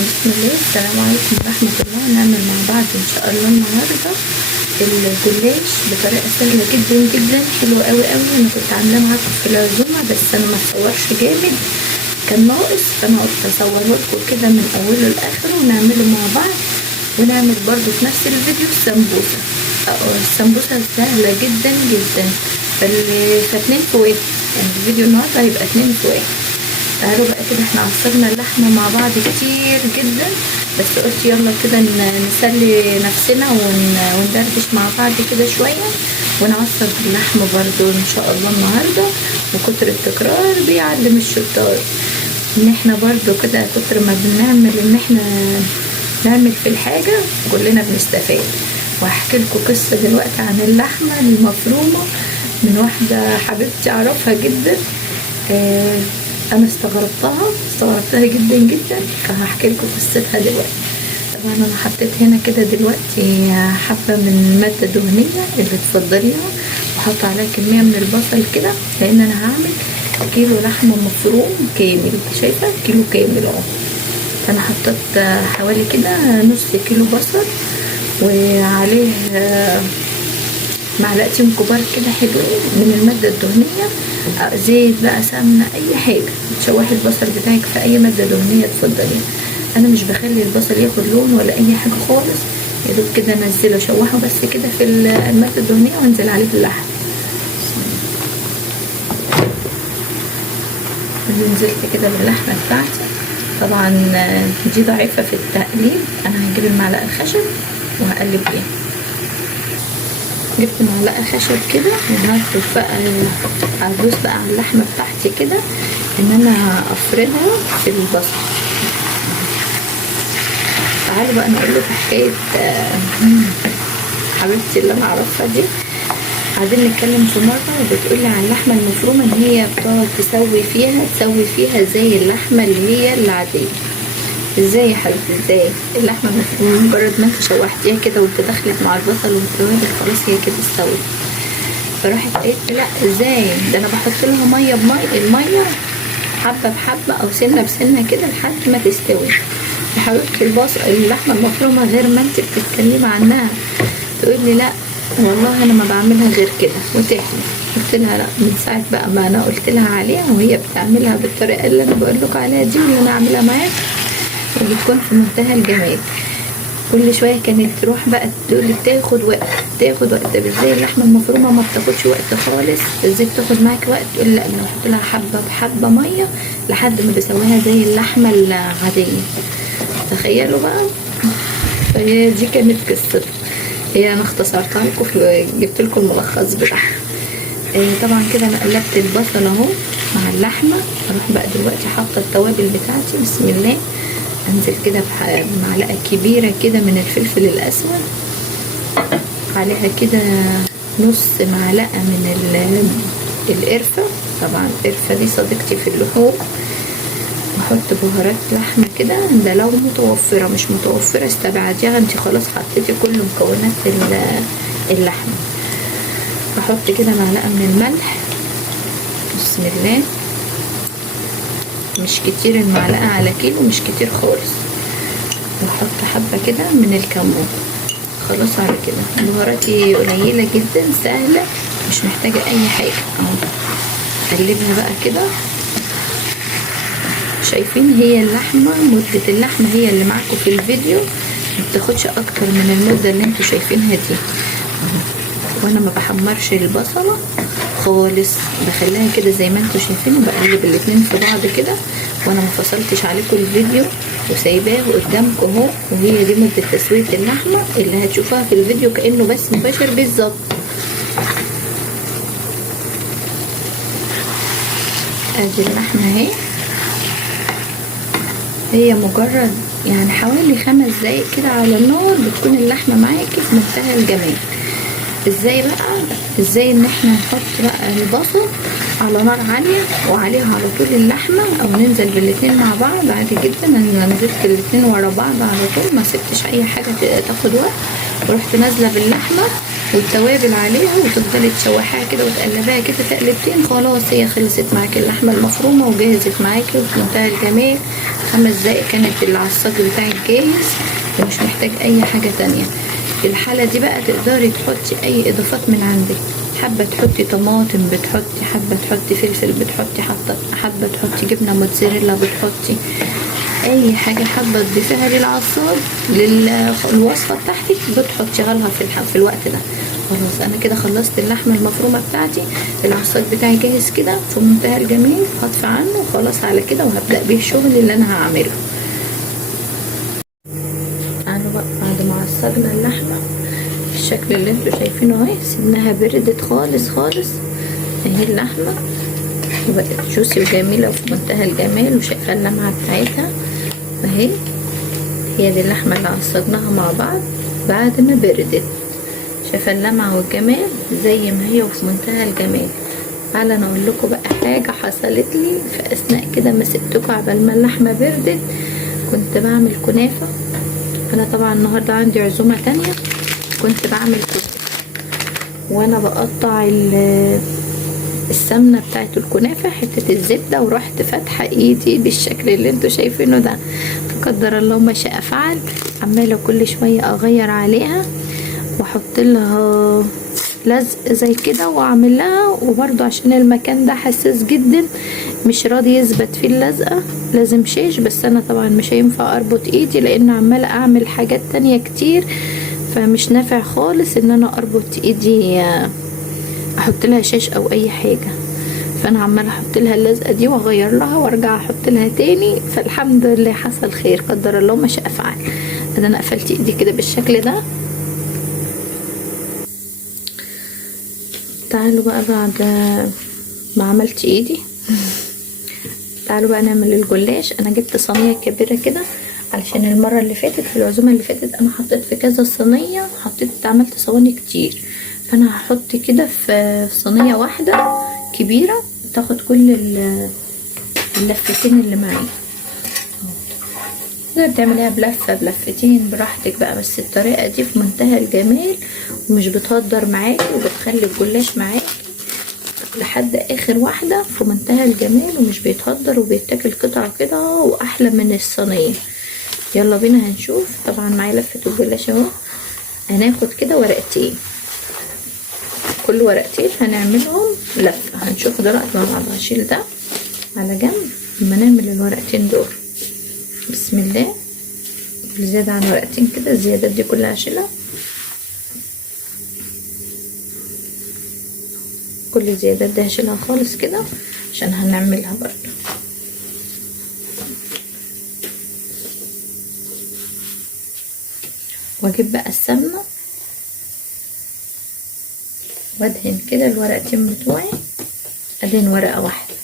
بسم الله. السلام عليكم ورحمة الله. نعمل مع بعض ان شاء الله النهاردة الجلاش بطريقة سهلة جدا جدا، حلوة قوي قوي. انا كنت عاملاه معاكم في العزومة بس انا ما اتصورش جامد، كان ناقص، فانا قلت اصوره لكم كده من اوله لاخره ونعمله مع بعض. ونعمل برضو في نفس الفيديو السمبوسة. السمبوسة سهلة جدا جدا، فاتنين في واحد. يعني الفيديو النهاردة هيبقى 2 في 1. تعالوا بقى كده، احنا عصرنا اللحمة مع بعض كتير جدا، بس قلت يلا كده نسلي نفسنا وندردش مع بعض كده شوية ونعصر اللحمة برضو ان شاء الله النهاردة. وكتر التكرار بيعلم الشطار، ان احنا برضو كده كتر ما بنعمل ان احنا نعمل في الحاجة كلنا بنستفاد. وهحكي لكم قصة دلوقتي عن اللحمة المفرومة من واحدة حبيبتي اعرفها جدا. انا استغربتها جدا جدا، فهحكي لكم قصتها دلوقتي. طبعا انا حطيت هنا كده دلوقتي حبه من ماده دهنيه اللي تفضليها، وحط عليها كميه من البصل كده، لان انا هعمل كيلو لحمه مفروم كامل. شايفه كيلو كامل اهو. فانا حطيت حوالي كده نص كيلو بصل، وعليه معلقتين كبار كده حلوين من المادة الدهنية، زيت بقى، سمنة، اي حاجة. تشوحي البصل بتاعك في اي مادة دهنية تفضليها. انا مش بخلي البصل ياخد لون ولا اي حاجة خالص، يا دوب كده انزله اشوحه بس كده في المادة الدهنية وانزل عليه باللحم. نزلت كده باللحمة بتاعتي. طبعا دي ضعيفة في التقليب، انا هجيب المعلقة الخشب وهقلب بيها. جبت معلقه خشب كده وهدوس بقى على اللحمه بتاعتي كده، ان انا افردها في البصل. تعالوا بقى نقول لكم حكايه حبيبتي اللي انا اعرفها دي. قاعدين نتكلم في مره وبتقولي على اللحمه المفرومه ان هي بتقعد تسوي فيها زي اللحمه اللي هي العاديه. ازاي يا حبيبتي؟ ازاي اللحمه المفرومه مجرد ما انت شوحتيها كده وانت دخلت مع البصل والتوابل خلاص هي كده استوت؟ فراحت قالت لا ازاي، ده انا بحط لها ميه الميه حبه بحبه او سنه بسنه كده لحد ما تستوي. يا حبيبتي اللحمه المفرومه غير ما انت بتتكلمي عنها. تقول لي لا والله انا ما بعملها غير كده وتحلف. قلت لها لا، من ساعه بقى ما انا قلت لها عليها وهي بتعملها بالطريقه اللي انا بقول لكم عليها دي، اللي انا اعملها معاك، وبتكون في منتهى الجمال. كل شويه كانت تروح بقى تقول لي بتاخد وقت. طب ازاي اللحمه المفرومه ما بتاخدش وقت خالص؟ ازاي بتاخد معاك وقت؟ تقول لا، انا بحط لها حبه بحبه ميه لحد ما بسويها زي اللحمه العاديه. تخيلوا بقى. فهي دي كانت قصتها. هي انا اختصرتها لكم، جبت لكم الملخص بتاعها. طبعا كده انا قلبت البصل اهو مع اللحمه. اروح بقى دلوقتي حاطه التوابل بتاعتي. بسم الله. انزل كده بمعلقه كبيره كده من الفلفل الاسود، عليها كده نص معلقه من القرفه. طبعا القرفه دي صديقتي في اللحوم. احط بهارات لحمه كده، ده لو متوفره، مش متوفره استبعديها، انت خلاص حطيتي كل مكونات اللحمه. احط كده معلقه من الملح. بسم الله. مش كتير المعلقه على كيلو، مش كتير خالص. واحط حبه كده من الكمون. خلاص على كده. بهاراتي قليله جدا سهله، مش محتاجه اي حاجه اهو. اقلبها بقى كده. شايفين هي اللحمه، مده اللحمه هي اللي معاكم في الفيديو، ما بتاخدش اكتر من المده اللي انتوا شايفينها دي. وانا ما بحمرش البصله خالص، بخليها كده زي ما انتوا شايفين، وبقلب الاتنين في بعض كده. وانا ما فصلتش عليكم الفيديو وسايباه قدامكم اهو. وهي دي مده تسويه اللحمه اللي هتشوفوها في الفيديو كانه بس مباشر بالظبط. ادي اللحمه اهي. هي مجرد يعني حوالي 5 دقايق كده على النار بتكون اللحمه معاكي في منتهى الجمال. ازاي ان احنا نحط بقى البصل على نار عاليه وعليها على طول اللحمه، او ننزل بالاتنين مع بعض عادي جدا. انا نزلت الاتنين ورا بعض على طول، ما سبتش اي حاجه تاخد وقت، ورحت نازله باللحمه والتوابل عليها، وتفضلي تشوحيها كده وتقلبيها كده تقلبتين، خلاص هي خلصت معاكي اللحمه المفرومه وجهزت معاكي وفي منتهى الجمال. 5 دقايق كانت العصاج بتاعك جاهز ومش محتاج اي حاجه تانية. في الحاله دي بقى تقدري تحطي اي اضافات من عندك، حابه تحطي طماطم بتحطي، حابه تحطي فلفل بتحطي، حابه تحطي جبنه موتزاريلا بتحطي، اي حاجه حابه تضيفيها للعصاج للوصفه بتاعتك بتحطيها لها في الوقت ده. خلاص انا كده خلصت اللحمه المفرومه بتاعتي، العصاج بتاعي جاهز كده في منتهى الجمال، هطفي عنه وخلاص على كده وهبدا بيه الشغل اللي انا هعمله. انا بقى بعد ما عصجنا اللحمه بالشكل اللي انتوا شايفينه اهي، سيبناها بردت خالص خالص اهي اللحمه وبقت جوسي وجميله وفي منتهى الجمال، وشايفه اللمعه بتاعتها اهي. هي دي اللحمه اللي عصجناها مع بعض بعد ما بردت، شايفه اللمعه والجمال زي ما هي وفي منتهى الجمال. تعالى انا اقول لكم بقى حاجه حصلت لي في اثناء كده ما سبتكم عبال ما اللحمه بردت. كنت بعمل كنافه، انا طبعا النهارده عندي عزومه تانية، كنت بعمل كنافه وانا بقطع السمنه بتاعت الكنافه حته الزبده، ورحت فاتحه ايدي بالشكل اللي انتوا شايفينه ده. قدر الله ما شاء فعل، عماله كل شويه اغير عليها واحط لها لزق زي كده واعمل لها، وبرده عشان المكان ده حساس جدا مش راضي يثبت فيه اللزقه، لازم شيش. بس انا طبعا مش هينفع اربط ايدي لان عماله اعمل حاجات تانية كتير، فمش نافع خالص ان انا اربط ايدي احط لها شاش او اي حاجه. فانا عماله احط لها اللزقه دي واغير لها وارجع احط لها تاني، فالحمد لله حصل خير، قدر الله ما شاء فعل. انا قفلت ايدي كده بالشكل ده. تعالوا بقى بعد ما عملت ايدي تعالوا بقى نعمل الجلاش. انا جبت صينيه كبيره كده علشان المره اللي فاتت في العزومه اللي فاتت انا حطيت في كذا صينيه، عملت صواني كتير، فانا هحط كده في صينيه واحده كبيره تاخد كل اللفتين اللي معايا. تقدر تعمليها بلفه بلفتين براحتك بقى، بس الطريقه دي في منتهى الجمال ومش بتهدر معاكي وبتخلي الجلاش معاكي لحد اخر واحده في منتهى الجمال ومش بيتهدر وبيتاكل قطع كده واحلى من الصينيه. يلا بينا هنشوف. طبعا معايا لفه الجلاش اهو، هناخد كده ورقتين، كل ورقتين هنعملهم لفه. هنشوف دلوقتي مع بعض. هشيل ده على جنب اما نعمل الورقتين دول. بسم الله. زيادة عن ورقتين كده، الزيادات دي كلها هشيلها، كل الزيادات دي هشيلها خالص كده عشان هنعملها برضو. واجيب بقى السمنة وادهن كده الورقتين بتوعي، ادهن ورقة واحدة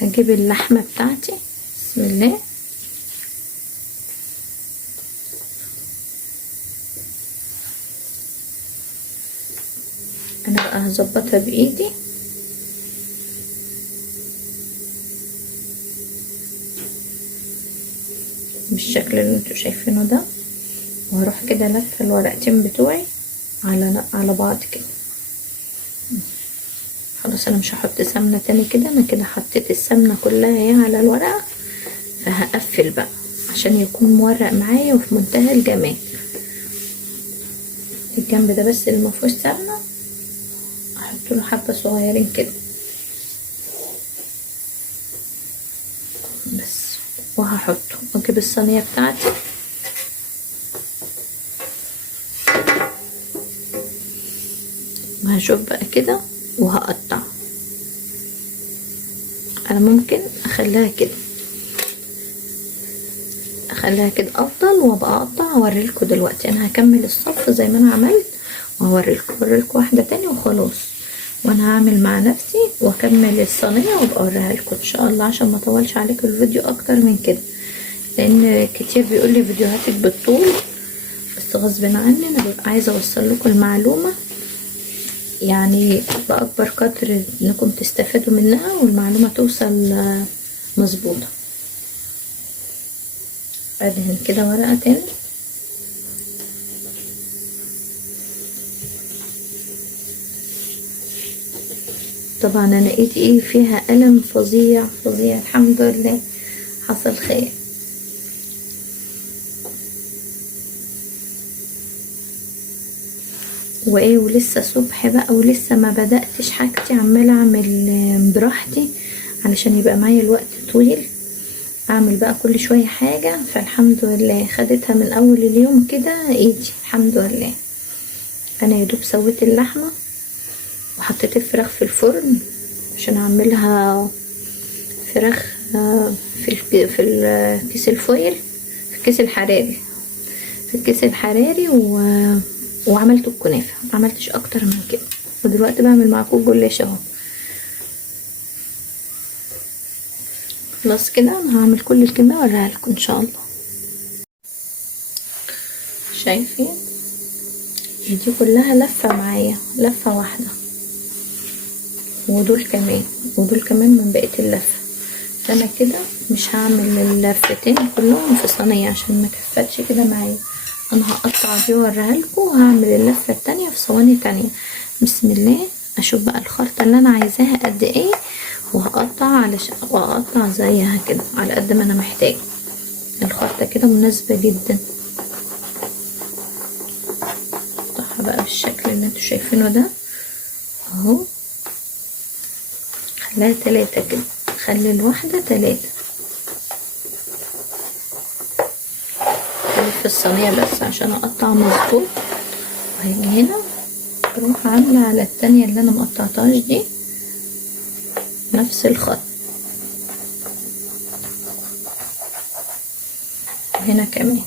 هجيب اللحمة بتاعتي. بسم الله. انا بقى هظبطها بايدي بالشكل اللي انتوا شايفينه ده، وهروح كده لفه الورقتين بتوعي على بعض كده. خلاص انا مش هحط سمنه تاني كده، انا كده حطيت السمنه كلها اهي على الورقه، فهقفل بقى عشان يكون مورق معايا وفي منتهى الجمال. الجنب ده بس اللي مفيهوش سمنه احط له حبه صغيرين كده بس، وهحطه واجيب الصينيه بتاعتي وهشوف بقى كده وهقطع. انا ممكن اخليها كده افضل وابقى اقطع اوريلكوا دلوقتي. انا هكمل الصف زي ما انا عملت واوريلكوا واحده تاني وخلاص، وانا هعمل مع نفسي واكمل الصينيه وابقى اوريها لكم ان شاء الله، عشان ما اطولش عليكم الفيديو اكتر من كده، لان كتير بيقول لي فيديوهاتك بالطول، بس غصب عني انا ببقى عايزه اوصل لكم المعلومه يعني بأكبر قدر انكم تستفادوا منها والمعلومة توصل مظبوطة. ادهن كده ورقة تاني. طبعا انا ايدي فيها ألم فظيع فظيع، الحمد لله حصل خير. وايه ولسه صبح بقى ولسه ما بدأتش حاجتي، عمالة اعمل براحتي علشان يبقى معايا الوقت طويل، اعمل بقى كل شوية حاجة. فالحمد لله خدتها من اول اليوم كده ايدي الحمد لله. انا يدوب سويت اللحمة وحطيت الفراخ في الفرن عشان اعملها فراخ في الكيس الفويل، في الكيس الحراري، في الكيس الحراري وعملت الكنافة، ما عملتش اكتر من كده. ودلوقتي بعمل معاكم الجلاش اهو. خلاص كده انا هعمل كل الكمية واوريها لكم ان شاء الله. شايفين دي كلها لفة معايا، لفة واحدة، ودول كمان من بقية اللفة. فانا كده مش هعمل اللفتين كلهم في صينية عشان ما تفتش كده معايا. انا هقطع دي واوريها لكم، وهعمل اللفة التانية في صواني تانية. بسم الله. اشوف بقى الخرطة اللي انا عايزاها قد ايه، وهقطع زيها كده على قد ما انا محتاجة. الخرطة كده مناسبة جدا. اقطعها بقى بالشكل اللي انتوا شايفينه ده اهو. خليها 3 كده، خلي الواحدة 3. في الصينية بس عشان اقطع مظبوط. وهيجي هنا اروح عاملة على التانية اللي انا مقطعتهاش دي نفس الخط. هنا كمان،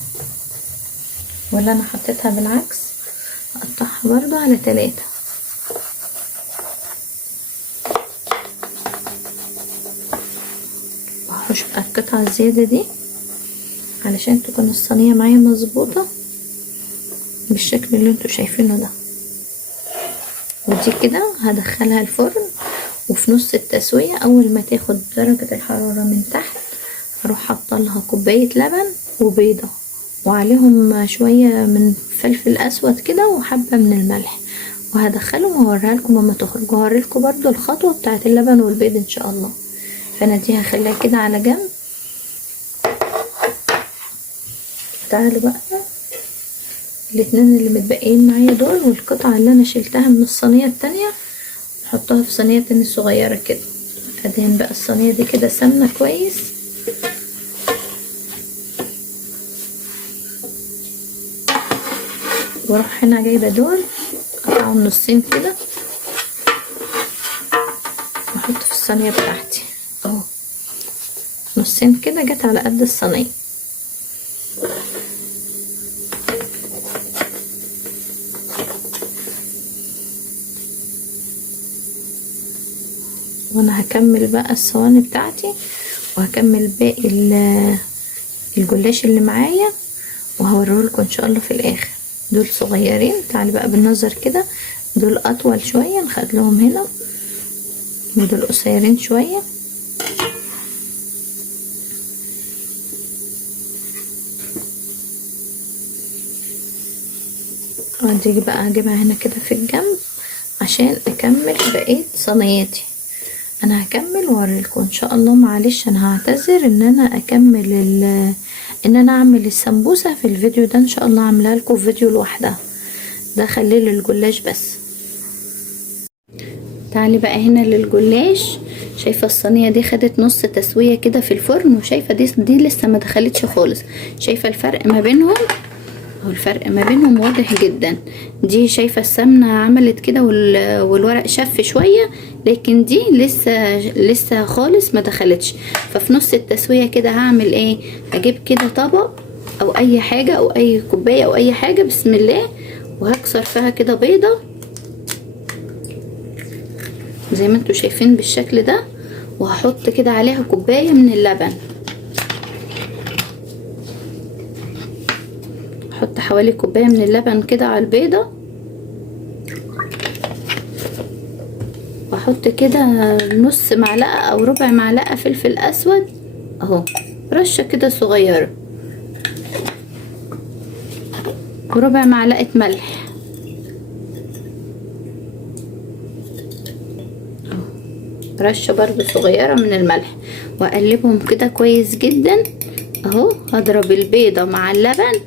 ولا انا حطيتها بالعكس، هقطعها برضو على 3. وهحوش بقى القطعة الزيادة دي علشان تكون الصينية معايا مظبوطة بالشكل اللي انتوا شايفينه ده. ودي كده هدخلها الفرن، وفي نص التسوية اول ما تاخد درجة الحرارة من تحت هروح حاطه لها كوباية لبن وبيضة، وعليهم شوية من فلفل اسود كده وحبة من الملح، وهدخلهم وهوريها لكم اما تخرج. وهوري لكم برضو الخطوة بتاعت اللبن والبيض ان شاء الله. فانا دي هخليها كده على جنب. تعالوا بقى الاتنين اللي متبقيين معايا دول والقطعة اللي انا شلتها من الصينية التانية نحطها في صينية تانية صغيرة كده. ادهن بقى الصينية دي كده سمنة كويس، واروح هنا جايبة دول اقطعهم نصين كده واحط في الصينية بتاعتي اهو. نصين كده جت على قد الصينية. وانا هكمل بقى الصواني بتاعتي وهكمل باقي الجلاش اللي معايا وهوريهولكم ان شاء الله في الاخر. دول صغيرين، تعالي بقى بالنظر كده. دول اطول شوية نخليهم هنا، ودول قصيرين شوية. ودي بقى هجيبها هنا كده في الجنب عشان اكمل بقية صينيتي. انا هكمل واوريلكم ان شاء الله. معلش انا هعتذر ان انا اكمل ان انا اعمل السمبوسه في الفيديو ده، ان شاء الله عاملها لكم في فيديو لوحدها، ده خليه للجلاش بس. تعالي بقى هنا للجلاش. شايفه الصينيه دي خدت نص تسويه كده في الفرن، وشايفه دي لسه ما دخلتش خالص. شايفه الفرق ما بينهم اهو، الفرق ما بينهم واضح جدا. دي شايفه السمنه عملت كده والورق شف شويه، لكن دي لسه خالص ما دخلتش. ففي نص التسويه كده هعمل ايه؟ هجيب كده طبق او اي حاجه او اي كوبايه او اي حاجه، بسم الله، وهكسر فيها كده بيضه زي ما انتوا شايفين بالشكل ده، وهحط كده عليها كوبايه من اللبن. احط حوالي كوبايه من اللبن كده على البيضه، هحط كده نص معلقة او ربع معلقة فلفل اسود اهو، رشة كده صغيرة، وربع معلقة ملح اهو، رشة برضو صغيرة من الملح، واقلبهم كده كويس جدا اهو. هضرب البيضة مع اللبن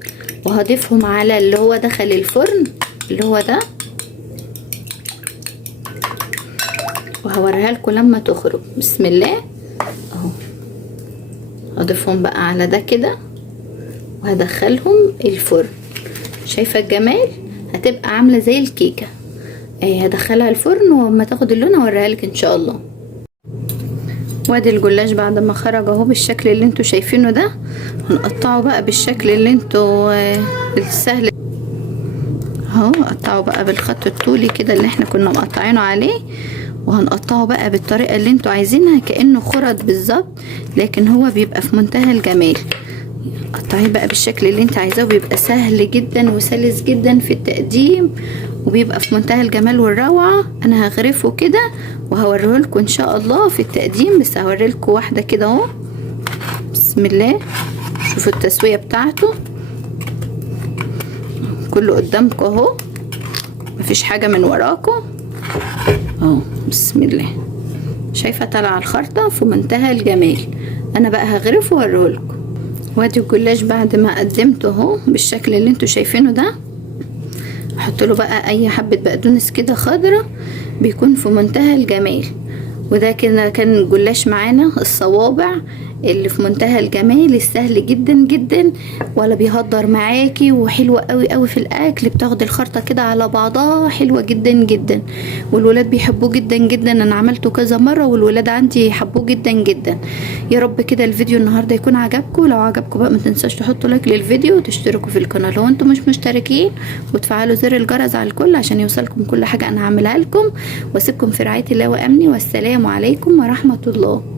وهضيفهم على اللي هو دخل الفرن اللي هو ده، وهوريها لكم لما تخرج. بسم الله اهو، هضيفهم بقى على ده كده وهدخلهم الفرن. شايفه الجمال؟ هتبقى عامله زي الكيكه اهي. هدخلها الفرن وما تاخد اللون هوريها لك ان شاء الله. وادي الجلاش بعد ما خرج اهو بالشكل اللي انتوا شايفينه ده. هنقطعه بقى بالشكل اللي انتوا السهل اهو. قطعه بقى بالخط الطولي كده اللي احنا كنا مقطعينه عليه، وهنقطعه بقى بالطريقه اللي انتوا عايزينها كأنه خرط بالظبط، لكن هو بيبقى في منتهى الجمال. قطعيه بقى بالشكل اللي انت عايزاه، وبيبقى سهل جدا وسلس جدا في التقديم، وبيبقى في منتهى الجمال والروعه. انا هغرفه كده وهوريه لكم ان شاء الله في التقديم، بس هوري لكم واحده كده اهو. بسم الله، شوفوا التسويه بتاعته كله قدامكم اهو، مفيش حاجه من وراكم اهو. بسم الله، شايفه طالعه الخرطه في منتهى الجمال. انا بقى هغرفه واوريه لكم. وادي الجلاش بعد ما قدمته اهو بالشكل اللي انتوا شايفينه ده. احط له بقى اي حبه بقدونس كده خضره، بيكون في منتهى الجمال. وده كده كان الجلاش معانا الصوابع اللي في منتهى الجمال، السهل جدا جدا ولا بيهدر معاكي، وحلوه قوي قوي في الاكل. بتاخد الخرطه كده على بعضها، حلوه جدا جدا، والولاد بيحبوه جدا جدا. انا عملته كذا مره والولاد عندي يحبوه جدا جدا. يا رب كده الفيديو النهارده يكون عجبكم. لو عجبكم بقى ما تنساش تحطوا لايك للفيديو وتشتركوا في القناه لو انتم مش مشتركين، وتفعلوا زر الجرس على الكل عشان يوصلكم كل حاجه انا هعملها لكم. واسيبكم في رعايه الله وامنه، والسلام عليكم ورحمه الله.